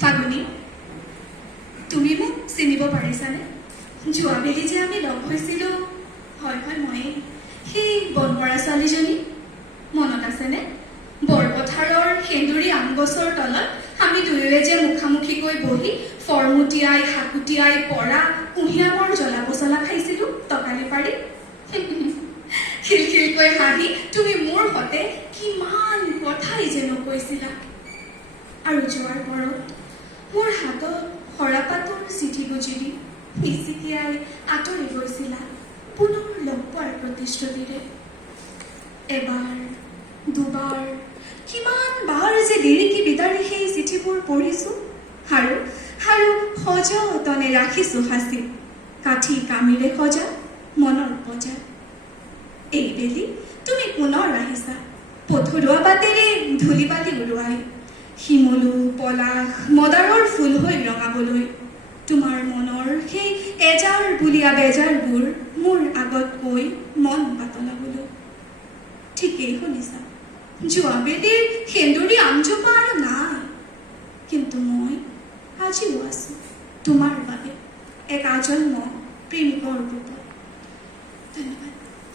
ফাগুনী, তুমি মোক চিনিব পাৰিছানে? যোৱাবেলি যে আমি লগ হৈছিলোঁ, হয় ময়েই, সেই বনমৰা ছোৱালীজনী মনত আছেনে? বৰপথাৰৰ সেন্দুৰী আম গছৰ তলত আমি দুয়োৱে যে মুখামুখিকৈ বহি ফৰমুটিয়াই, শাকুটিয়াই, পৰা, কুঁহিয়ামৰ জ্বলা পচলা খাইছিলোঁ টকালি পাৰি। খিলখিলকৈ হাঁহি তুমি মোৰ সতে কিমান কথাই যে নকৈছিলা। আৰু যোৱাৰ পৰত মোৰ হাতত সৰাপাতৰ চিঠি বুজি দি মিচিকিয়াই আঁতৰি গৈছিলা পুনৰ লগ পোৱাৰ প্ৰতিশ্ৰুতিৰে। এবাৰ, দুবাৰ, কিমান বাৰ যে দেৰিকি বিদাৰি সেই চিঠিবোৰ পঢ়িছোঁ আৰু সযতনে ৰাখিছোঁ সাঁচি, কাঠি কামিৰে সজা মনৰ পজা। এইবেলি তুমি পুনৰ আহিছা পথৰুৱা বাটেৰে ধূলি বালি উৰুৱাই, শিমলু, পলাশ, মদাৰৰ ফুল হৈ ৰঙাবলৈ। তোমাৰ মনৰ সেই এজাৰ বুলিয়া বেজাৰবোৰ মোৰ আগত কৈ মন পাতলাবলৈ। ঠিকেই শুনিছা, যোৱাবেলিৰ সেন্দুৰী আমজোপা আৰু নাই, কিন্তু মই আজিও আছোঁ তোমাৰ বাবে এক আজন্ম প্ৰেমিকৰ ৰূপত। ধন্যবাদ।